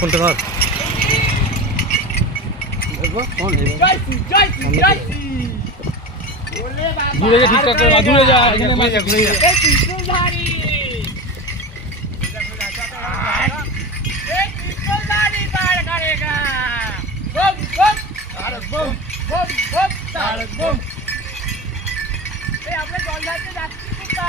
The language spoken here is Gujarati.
ఫుల్ట రా ఏ అప్పుడే జల్ దాచి దాచి కుట్టా